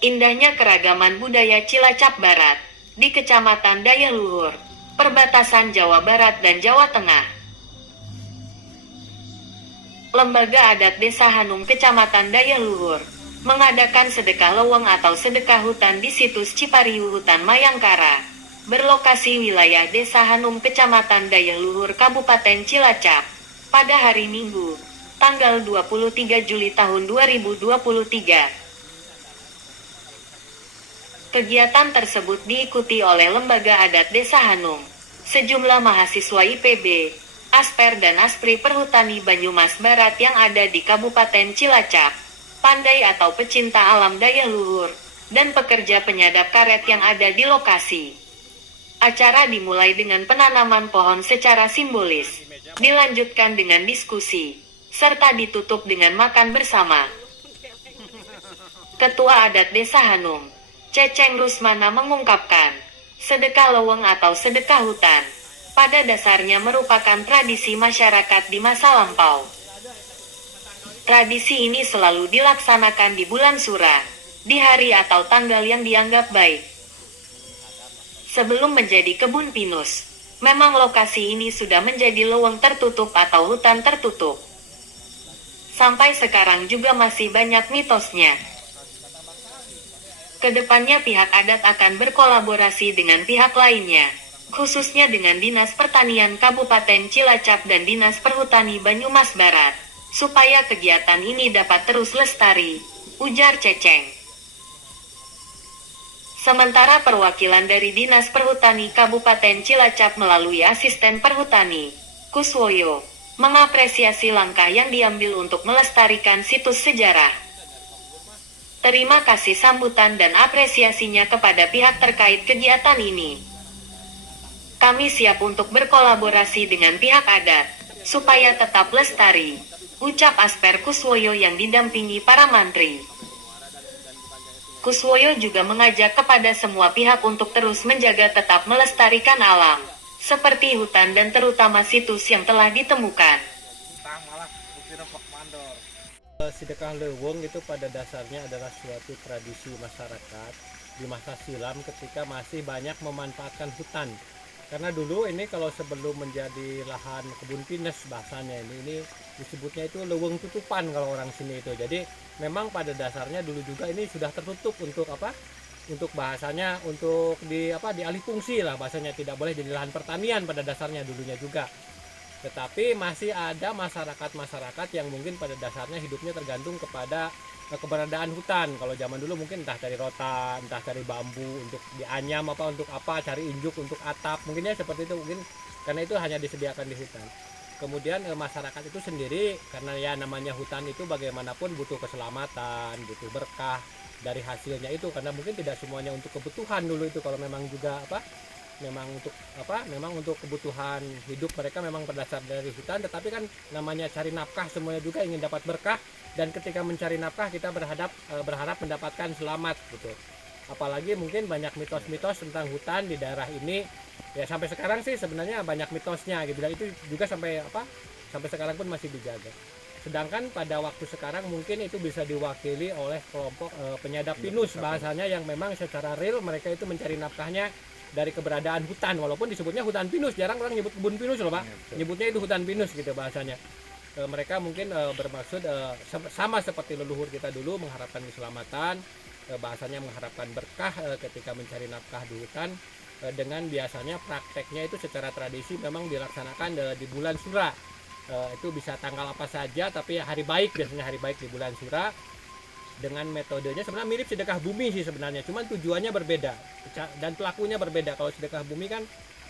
Indahnya keragaman budaya Cilacap Barat, di Kecamatan Dayaluhur, perbatasan Jawa Barat dan Jawa Tengah. Lembaga Adat Desa Hanum Kecamatan Dayaluhur mengadakan sedekah loweng atau sedekah hutan di situs Cipariu Hutan Mayangkara, berlokasi wilayah Desa Hanum Kecamatan Dayaluhur Kabupaten Cilacap, pada hari Minggu, tanggal 23 Juli tahun 2023. Kegiatan tersebut diikuti oleh Lembaga Adat Desa Hanum, sejumlah mahasiswa IPB, Asper dan Aspri Perhutani Banyumas Barat yang ada di Kabupaten Cilacap, pandai atau pecinta alam Dayaluhur, dan pekerja penyadap karet yang ada di lokasi. Acara dimulai dengan penanaman pohon secara simbolis, dilanjutkan dengan diskusi, serta ditutup dengan makan bersama. Ketua Adat Desa Hanum, Ceceng Rusmana mengungkapkan, sedekah loweng atau sedekah hutan, pada dasarnya merupakan tradisi masyarakat di masa lampau. Tradisi ini selalu dilaksanakan di bulan Sura, di hari atau tanggal yang dianggap baik. Sebelum menjadi kebun pinus, memang lokasi ini sudah menjadi loweng tertutup atau hutan tertutup. Sampai sekarang juga masih banyak mitosnya. Kedepannya pihak adat akan berkolaborasi dengan pihak lainnya, khususnya dengan Dinas Pertanian Kabupaten Cilacap dan Dinas Perhutani Banyumas Barat, supaya kegiatan ini dapat terus lestari, ujar Ceceng. Sementara perwakilan dari Dinas Perhutani Kabupaten Cilacap melalui Asisten Perhutani, Kuswoyo, mengapresiasi langkah yang diambil untuk melestarikan situs sejarah. Terima kasih sambutan dan apresiasinya kepada pihak terkait kegiatan ini. Kami siap untuk berkolaborasi dengan pihak adat, supaya tetap lestari, ucap Asper Kuswoyo yang didampingi para mantri. Kuswoyo juga mengajak kepada semua pihak untuk terus menjaga tetap melestarikan alam, seperti hutan dan terutama situs yang telah ditemukan. Sedekah leweng itu pada dasarnya adalah suatu tradisi masyarakat di masa silam ketika masih banyak memanfaatkan hutan. Karena dulu ini kalau sebelum menjadi lahan kebun pinus bahasanya ini disebutnya itu leweng tutupan kalau orang sini itu. Jadi memang pada dasarnya dulu juga ini sudah tertutup untuk apa? Untuk bahasanya untuk dialih fungsi lah bahasanya, tidak boleh jadi lahan pertanian pada dasarnya dulunya juga. Tetapi masih ada masyarakat-masyarakat yang mungkin pada dasarnya hidupnya tergantung kepada keberadaan hutan. Kalau zaman dulu mungkin entah dari rotan, entah dari bambu untuk dianyam untuk cari injuk untuk atap, mungkinnya seperti itu mungkin, karena itu hanya disediakan di hutan. Kemudian masyarakat itu sendiri, karena ya namanya hutan itu bagaimanapun butuh keselamatan, butuh berkah dari hasilnya itu, karena mungkin tidak semuanya untuk kebutuhan dulu itu, kalau memang juga memang untuk kebutuhan hidup mereka memang berdasar dari hutan, tetapi kan namanya cari nafkah semuanya juga ingin dapat berkah, dan ketika mencari nafkah kita berharap mendapatkan selamat gitu. Apalagi mungkin banyak mitos-mitos tentang hutan di daerah ini ya, sampai sekarang sih sebenarnya banyak mitosnya gitu, dan itu juga sampai sekarang pun masih dijaga. Sedangkan pada waktu sekarang mungkin itu bisa diwakili oleh kelompok penyadap pinus bahasanya, yang memang secara real mereka itu mencari nafkahnya dari keberadaan hutan, walaupun disebutnya hutan pinus, jarang orang nyebut kebun pinus loh Pak, nyebutnya itu hutan pinus gitu bahasanya. Mereka mungkin bermaksud sama seperti leluhur kita dulu mengharapkan keselamatan, bahasanya mengharapkan berkah ketika mencari nafkah di hutan, dengan biasanya prakteknya itu secara tradisi memang dilaksanakan di bulan Sura. Itu bisa tanggal apa saja, tapi hari baik, biasanya hari baik di bulan Sura. Dengan metodenya sebenarnya mirip sedekah bumi sih sebenarnya, cuman tujuannya berbeda dan pelakunya berbeda. Kalau sedekah bumi kan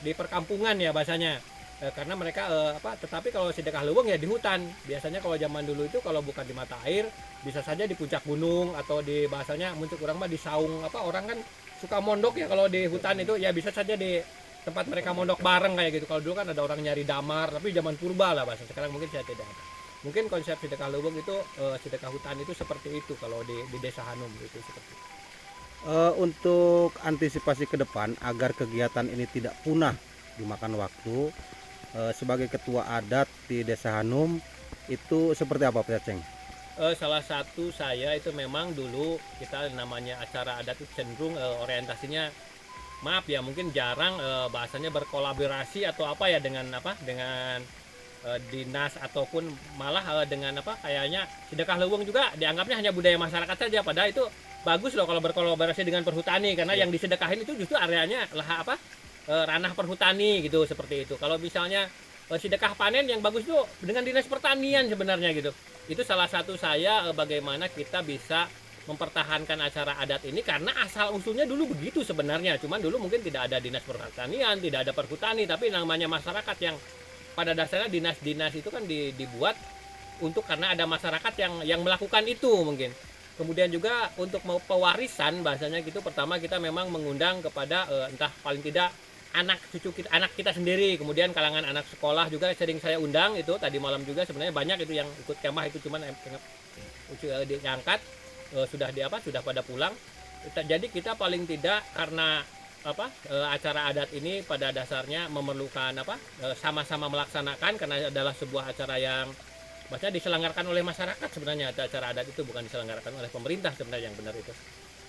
di perkampungan ya bahasanya, karena mereka tetapi kalau sedekah leweng ya di hutan. Biasanya kalau zaman dulu itu kalau bukan di mata air, bisa saja di puncak gunung, atau di bahasanya muncul orang mah di saung, orang kan suka mondok ya kalau di hutan itu ya, bisa saja di tempat mereka mondok bareng kayak gitu. Kalau dulu kan ada orang nyari damar, tapi zaman purba lah bahasa, sekarang mungkin saya tidak ada. Mungkin konsep sedekah leweng itu sedekah hutan itu seperti itu kalau di Desa Hanum itu seperti itu. Untuk antisipasi ke depan agar kegiatan ini tidak punah dimakan waktu, sebagai ketua adat di Desa Hanum itu seperti apa Pak Ceng? Salah satu saya itu memang dulu kita namanya acara adat itu cenderung orientasinya, maaf ya mungkin jarang bahasanya berkolaborasi atau apa ya dengan dinas ataupun malah dengan kayaknya sedekah leweng juga dianggapnya hanya budaya masyarakat saja, padahal itu bagus loh kalau berkolaborasi dengan perhutani, karena yang disedekahin itu justru areanya ranah perhutani gitu, seperti itu. Kalau misalnya sedekah panen yang bagus tuh dengan dinas pertanian sebenarnya gitu. Itu salah satu saya bagaimana kita bisa mempertahankan acara adat ini, karena asal usulnya dulu begitu sebenarnya, cuman dulu mungkin tidak ada dinas pertanian, tidak ada perhutani, tapi namanya masyarakat yang pada dasarnya dinas-dinas itu kan dibuat karena ada masyarakat yang melakukan itu mungkin. Kemudian juga untuk mau pewarisan bahasanya gitu, pertama kita memang mengundang kepada entah paling tidak anak cucu kita, anak kita sendiri, kemudian kalangan anak sekolah juga sering saya undang. Itu tadi malam juga sebenarnya banyak itu yang ikut kemah, itu cuman diangkat sudah pada pulang. Jadi kita paling tidak karena acara adat ini pada dasarnya memerlukan sama-sama melaksanakan, karena adalah sebuah acara yang maksudnya diselenggarakan oleh masyarakat. Sebenarnya acara adat itu bukan diselenggarakan oleh pemerintah sebenarnya, yang benar itu.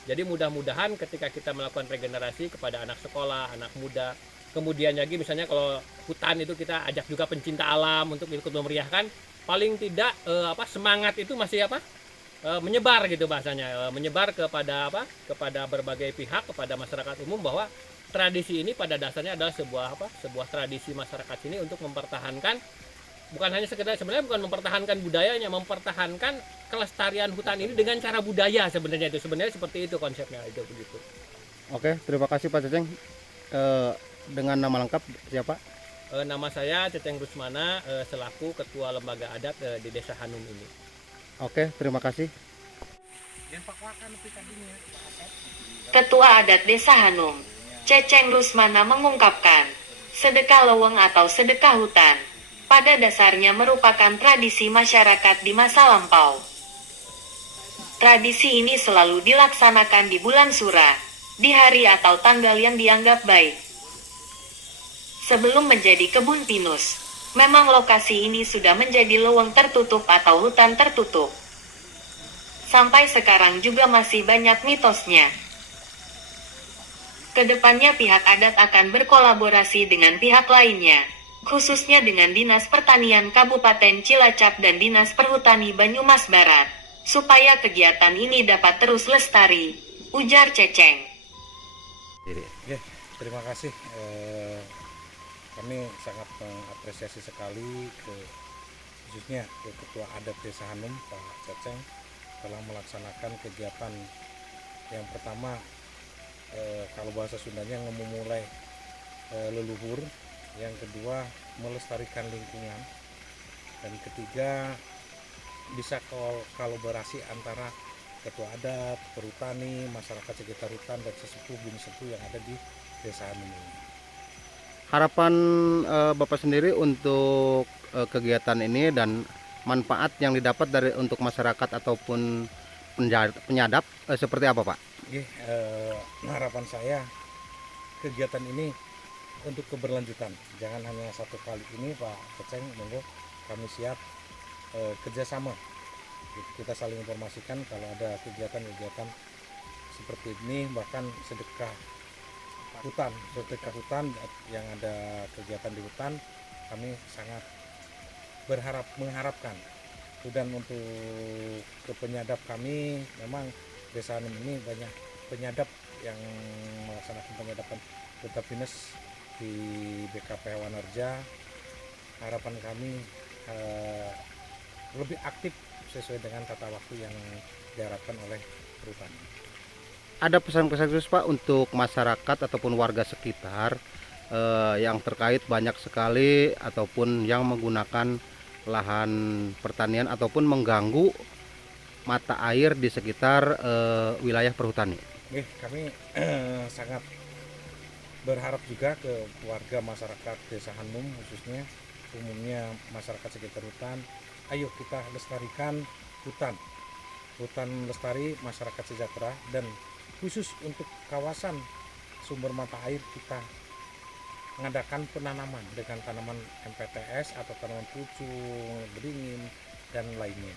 Jadi mudah-mudahan ketika kita melakukan regenerasi kepada anak sekolah, anak muda, kemudian lagi misalnya kalau hutan itu kita ajak juga pencinta alam untuk ikut memeriahkan, paling tidak semangat itu masih menyebar gitu bahasanya, menyebar kepada berbagai pihak, kepada masyarakat umum, bahwa tradisi ini pada dasarnya adalah sebuah tradisi masyarakat sini untuk mempertahankan, bukan hanya sekedar, sebenarnya bukan mempertahankan budayanya, mempertahankan kelestarian hutan ini dengan cara budaya sebenarnya, itu sebenarnya seperti itu konsepnya, itu begitu. Oke, terima kasih Pak Ceceng. Dengan nama lengkap siapa? Nama saya Ceceng Rusmana, selaku Ketua Lembaga Adat di Desa Hanum ini. Oke, terima kasih. Ketua Adat Desa Hanum, Ceceng Rusmana mengungkapkan, sedekah leweng atau sedekah hutan pada dasarnya merupakan tradisi masyarakat di masa lampau. Tradisi ini selalu dilaksanakan di bulan Sura, di hari atau tanggal yang dianggap baik. Sebelum menjadi kebun pinus, memang lokasi ini sudah menjadi leweng tertutup atau hutan tertutup. Sampai sekarang juga masih banyak mitosnya. Kedepannya pihak adat akan berkolaborasi dengan pihak lainnya, khususnya dengan Dinas Pertanian Kabupaten Cilacap dan Dinas Perhutani Banyumas Barat, supaya kegiatan ini dapat terus lestari, ujar Ceceng. Ya, terima kasih. Kami sangat mengapresiasi sekali khususnya ke Ketua Adat Desa Hanum, Pak Ceceng, telah melaksanakan kegiatan yang pertama, kalau bahasa Sundanya memulai leluhur, yang kedua melestarikan lingkungan, dan ketiga bisa kolaborasi antara ketua adat, perhutani, masyarakat sekitar hutan, dan sesepuh bini sepuh yang ada di Desa Hanum ini. Harapan Bapak sendiri untuk kegiatan ini dan manfaat yang didapat untuk masyarakat ataupun penyadap seperti apa Pak? Harapan saya kegiatan ini untuk keberlanjutan, jangan hanya satu kali ini Pak Ceceng, monggo kami siap kerjasama. Kita saling informasikan kalau ada kegiatan-kegiatan seperti ini, bahkan sedekah hutan yang ada kegiatan di hutan, kami sangat mengharapkan. Dan untuk ke penyadap kami, memang Desa Hanum ini banyak penyadap yang melaksanakan penyadapan hutan pinus di BKP Hewanarja. Harapan kami lebih aktif sesuai dengan tata waktu yang diharapkan oleh perhutani. Ada pesan-pesan khusus Pak untuk masyarakat ataupun warga sekitar yang terkait banyak sekali ataupun yang menggunakan lahan pertanian ataupun mengganggu mata air di sekitar wilayah perhutani? Kami sangat berharap juga ke warga masyarakat Desa Hanum, khususnya umumnya masyarakat sekitar hutan, ayo kita lestarikan hutan lestari, masyarakat sejahtera, dan khusus untuk kawasan sumber mata air kita mengadakan penanaman dengan tanaman MPTS atau tanaman pucung, beringin, dan lainnya.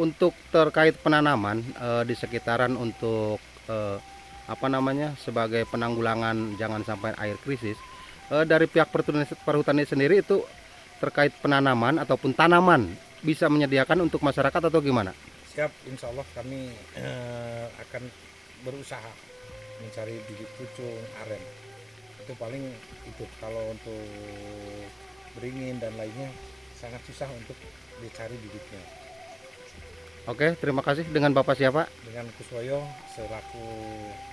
untuk terkait penanaman di sekitaran untuk sebagai penanggulangan jangan sampai air krisis, dari pihak perhutani sendiri itu terkait penanaman ataupun tanaman bisa menyediakan untuk masyarakat atau gimana? Siap, insya Allah kami akan berusaha mencari bibit pucung, aren. Itu paling itu. Kalau untuk beringin dan lainnya sangat susah untuk dicari bibitnya. Oke, terima kasih. Dengan Bapak siapa? Dengan Kuswoyo selaku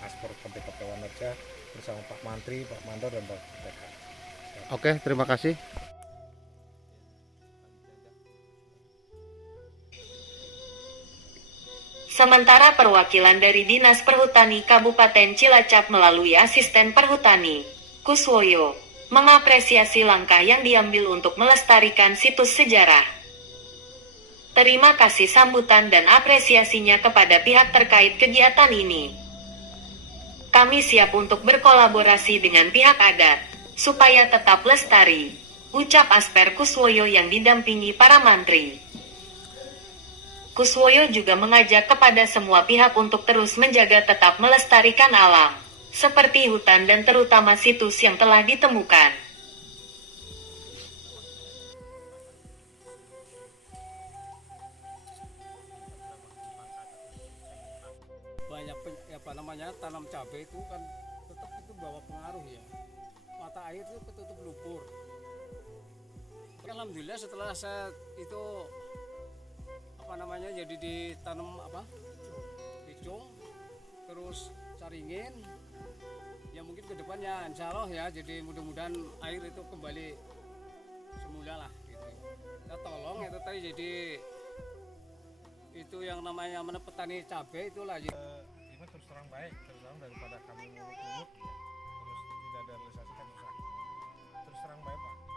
Aspor KPKP Wanarja bersama Pak Mantri, Pak Mandor dan Pak PK. Oke, terima kasih. Sementara perwakilan dari Dinas Perhutani Kabupaten Cilacap melalui Asisten Perhutani, Kuswoyo, mengapresiasi langkah yang diambil untuk melestarikan situs sejarah. Terima kasih sambutan dan apresiasinya kepada pihak terkait kegiatan ini. Kami siap untuk berkolaborasi dengan pihak adat, supaya tetap lestari, ucap Asper Kuswoyo yang didampingi para mantri. Kuswoyo juga mengajak kepada semua pihak untuk terus menjaga tetap melestarikan alam, seperti hutan dan terutama situs yang telah ditemukan. Banyak tanam cabai itu kan tetap itu bawa pengaruh ya. Mata air itu ketutup lumpur. Alhamdulillah setelah saya itu jadi ditanam picung, terus caringin, ya mungkin kedepannya insya Allah ya, jadi mudah-mudahan air itu kembali semula lah gitu. Kita tolong itu tadi jadi itu yang namanya petani cabai itulah. Ini terus terang baik, terus terang daripada kami muluk-muluk ya, terus tidak ada realisasi kan susah. Terus terang baik Pak, kami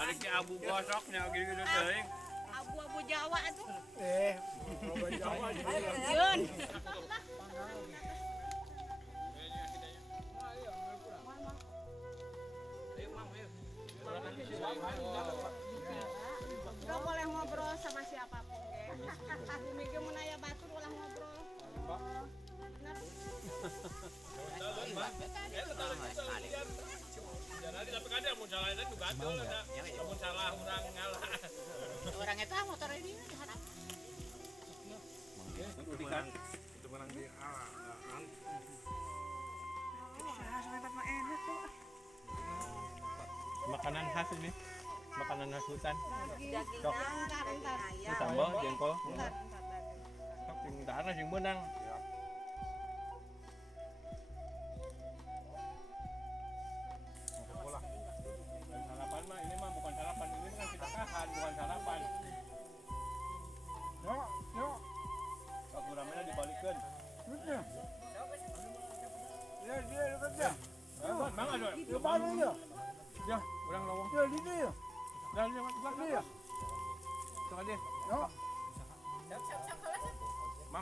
Ada ke abu gosoknya gitu teuing. Abu-abu Jawa tuh. Abu Jawa Yun. Bro boleh ngobrol sama siapapun ya. Bumi ge mun aya batur ulah ngobrol. Orang eta motor ini diharap. Itu menang di Makanan khas ini, makanan khas hutan. Sok, Bentar. sambal, jengkol. Sok, sing dahana sing menang. Sarapan mah ini mah bukan sarapan, ini kan kita kahan, bukan sarapan.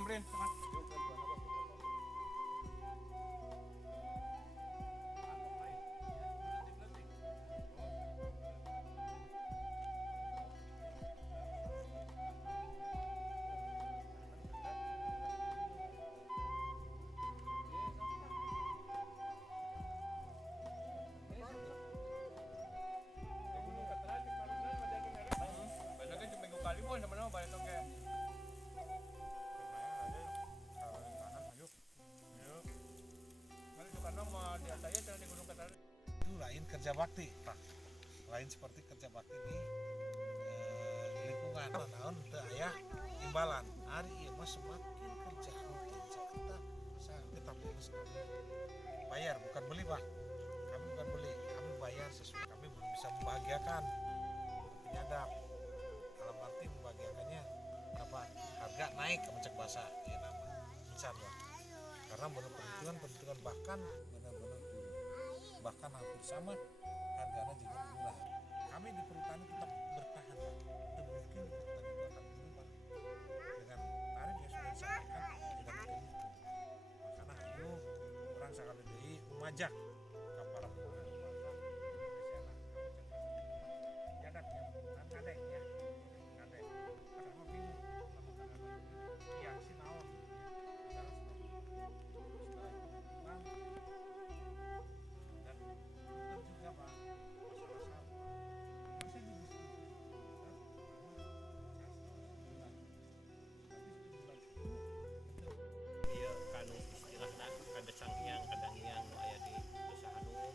nyamperin teman. Balagan cuma minggu kali pun sama-sama balik oke. Karena mau di atasnya jangan di Gunung Ketaran. Itu lain kerja bakti Pak, lain seperti kerja bakti di lingkungan naon teu aya imbalan hari ieu mah semakin kerja kita kita bayar bukan beli Pak, kami bukan beli, kami bayar sesuai, kami belum bisa membahagiakan penyadap dalam arti membahagiakannya apa harga naik cek bahasa ya nama insyaallah karena perhitungan bahkan benar-benar turun bahkan hampir sama harganya juga murah. Kami di perhutani tetap bertahan Pak, itu mungkin di perhutani itu akan turun Pak dengan tarif yang sudah disampaikan tidak mungkin itu. Makanya ayo orang sekali deui umajak ka para pengusaha Indonesia jadat yang kadek ya kadek karena mau bingung sama karena yang sinaon adalah setelah itu memang dan itu juga Pak masalah masih di Iya kanu istilahna kada canghiang kadang hiang nu aya di desa Hanum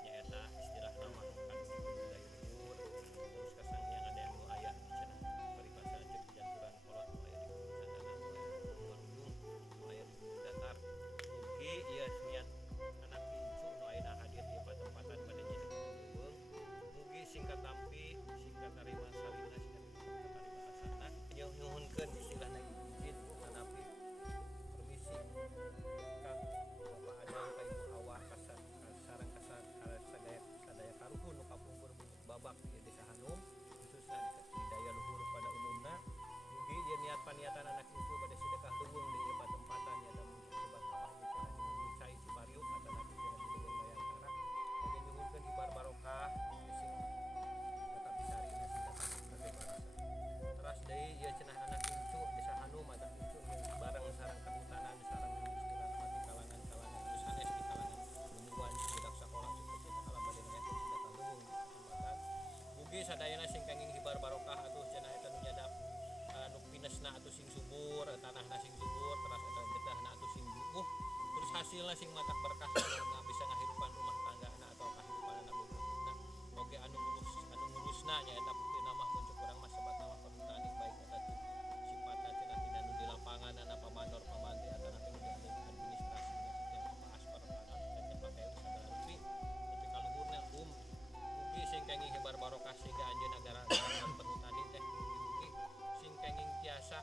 nyaeta istilahna mah kanu budaya luhur terus ka sanghiang ada yang nu aya di cenah paribasa jeung janturan kolot nu aya di Gunung Sandana nu aya di Gunung nu aya di Gunung Datar mugi ieu niat anak pincu nu aya hadir di tempatan pada jadi Gunung mugi singkat tampi singkat tarima salina singkat tarima kasana nyuhunkeun istilahna izin tanapi permisi Kang Bapak Adam ka Ibu Hawa sareng sadaya karuhun nu kapungkur babak di desa Hanum khususna di daya luhur pada umumna mugi ieu niat paniatan anak cucu pada sedekah leuweung di ieu tempatan nya dan sebat Allah di cenah di cai Cipariuk atana di cenah di Gunung Bayangkara mugi nyuhunkeun ibar barokah sing tetap disarina sing tetap barasa teras deui ieu cenah anak cucu desa Hanum ada cucu bareng sareng kehutanan sareng istilah di kalangan terus sanes di kalangan lingkungan budak sakola cukup alam bade ngayakeun sedekah leuweung di kesempatan mugi sadayana sing kenging hibar barokah atuh cenah eta nu nyadap nu pinesna atuh sing subur tanahna sing subur teras eta gedahna atuh sing buuh terus hasilna sing matak berkah nggak bisa ngahirupan rumah tanggana atau kahirupan anak bubukna moge anu ngurusna nyaeta bukti nama muncul kurang mas sebat nama perhutani baik eta sifatna cenah tina nu di lapangan ana pamanor pamanti atana teh nu di administrasi yang apa aspar panon dan PPU sagala rupi tapi kaluhurna mugi sing kenging hebar barokah sehingga anjeun negara perhutani teh mugi sing kenging tiasa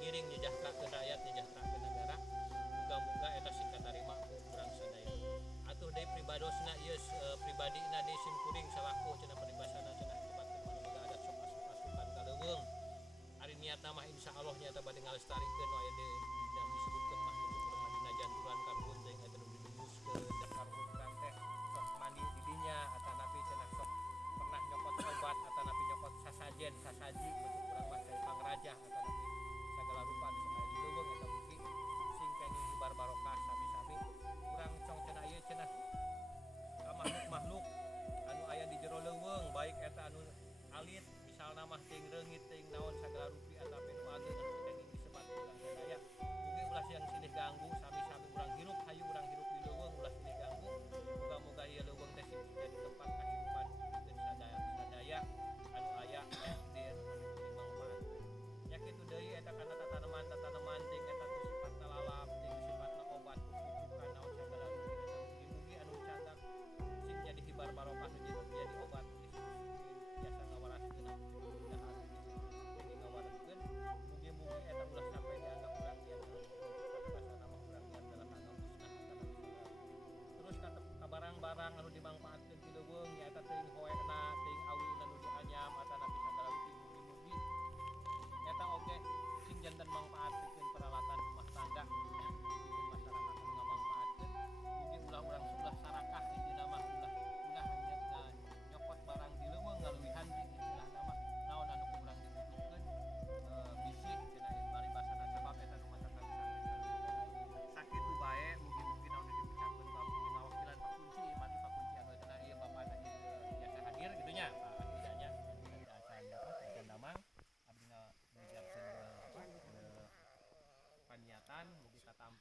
ngiring nyejahterakeun rakyat nyejahterakeun negara muga-muga eta sing katarima ku urang sadaya atuh deui pribadosna ieu pribadina deui sim kuring salaku cenah paribasana cenah tempat lembaga adat sok asup-asupan ka leuweung ari niatna mah insyaallah nyata bade ngalestarikeun nu aya yang disebutkeun mah Madinah janturan karhun teh eta nu diduguskeun dan karhun urang teh sok mandi di dinya atanapi cenah sok pernah nyokot obat atanapi nyokot sasajen sasaji untuk urang mah cai pangrajah atanapi sagala rupa anu sok aya di leuweung eta mugi sing kenging hibar barokah sami-sami urang cong cenah ieu cenah makhluk-makhluk anu aya di jero leuweung baik eta anu alit misalna mah teuing reungit teuing naon sagala rupi ataupun nu ageng anu kenging disebat urang sadaya mugi ulah yang silih ganggu sami-sami urang hirup hayu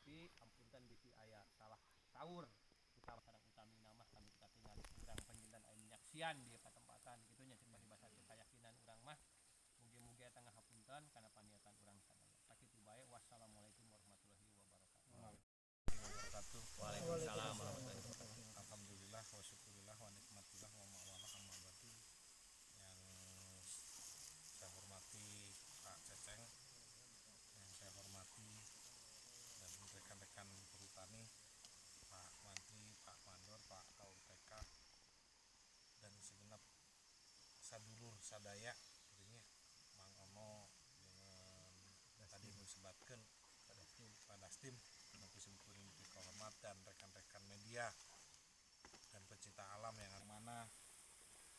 tapi ampunten bisi aya salah saur kita sareng utami nama kami kita tinggal urang penjendan aya menyaksian di patempatan gitu nya cek bari basa keyakinan urang mah mugi-mugi eta ngahapunten kana paniatan urang sadaya sakitu bae wassalamualaikum warahmatullahi wabarakatuh. Waalaikumsalam warahmatullahi wabarakatuh. Alhamdulillah wa syukurillah wa nikmatillah wa ma'walah amma ba'du. Yang saya hormati Pak Ceceng, yang saya hormati dan rekan-rekan perhutani, Pak Mantri, Pak Mandor, Pak Kaur TK, dan segenap sadulur sadaya artinya Mang Ono dengan tadi disebutkan Pak Dastim nanti sebutkan kehormat dan rekan-rekan media dan pecinta alam yang mana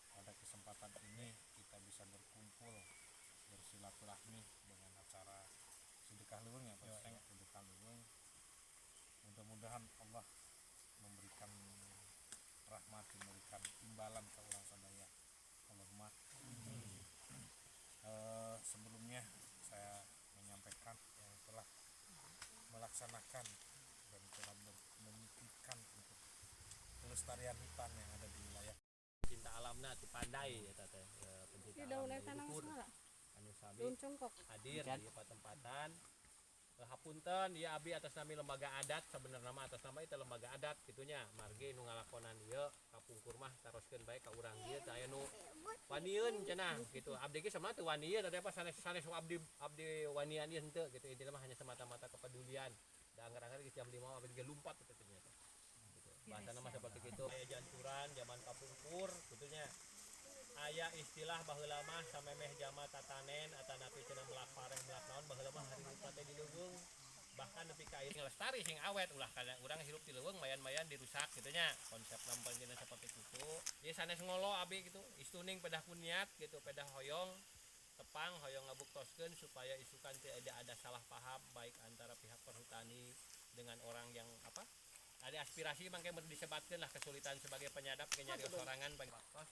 pada kesempatan ini kita bisa berkumpul bersilaturahmi dengan acara sedekah leuweung ya Pak Ceng, sedekah leuweung. Mudah-mudahan Allah memberikan rahmat, memberikan imbalan ke orang sadaya. Allahumma. Sebelumnya saya menyampaikan yang telah melaksanakan dan telah memikirkan untuk pelestarian hutan yang ada di wilayah Cinta alamna tu pandai eta teh pencinta alam dari luhur anu sami hadir di patempatan. Hapunten ieu abdi atas nami lembaga adat sabenerna mah atas nama itu lembaga adat gitunya margi nu ngalakonan ieu kapungkur mah taroskeun bae ka urang ieu teh aya nu wanieun cenah gitu abdi ge sama teu wanieun ada apa sanes abdi wanian ieu henteu gitu intina mah hanya semata-mata kepedulian da anggar-anggar geus jam 5 abdi ge lumpat eta teh nya gitu bahasana mah seperti kitu aya janturan zaman kapungkur gitunya aya istilah baheula mah samemeh jama tatanen atanapi cenah melak pareng melak naon baheula mah hari lupa teh di leuweung bahkan nepi ka ieu lestari sing awet ulah kana urang hirup di leuweung mayan-mayan dirusak gitu nya konsep nampalna seperti itu ieu sanes ngolo abi gitu istuning pedah kuniat gitu pedah hoyong tepang hoyong ngabuktoskeun supaya isukan teu ada salah paham baik antara pihak perhutani dengan orang yang apa ada aspirasi mangke disebatkeun lah kesulitan sebagai penyadap nyari sorangan bagi waktos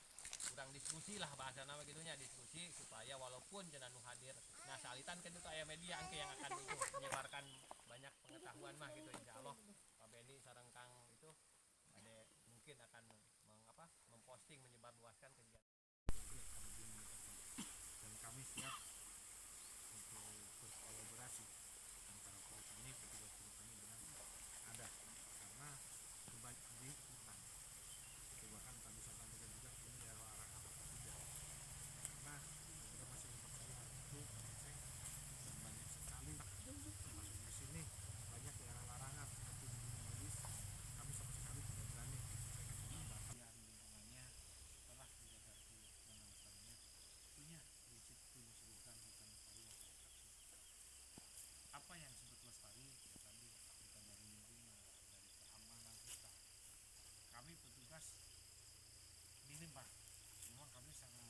kurang diskusi lah bahasa nama gitunya diskusi supaya walaupun cenah nu hadir nah salitan kan itu aya media angke yang akan itu menyebarkan banyak pengetahuan mah gitu insyaallah Pak Beni sareng Kang itu ada mungkin akan memposting menyebarluaskan kegiatan dan kami siap untuk berkolaborasi antara perhutani petugas perhutani dengan adat karena kebanyakan di hutan itu bahkan tadi saya sampaikan juga ini daerah larangan atau tidak karena kita masih mempercayai hal itu dan banyak sekali termasuk di sini banyak daerah larangan seperti di Gunung Gelis kami sama sekali tidak berani karena bahkan lingkungannya setelah menjaga keamanan lestarinya punya prinsip itu disebutkan hutan lestari masyarakat sehat. Apa yang disebut lestari ya tadi kita dari menerima dari keamanan hutan kami petugas minim Pak semua kami sangat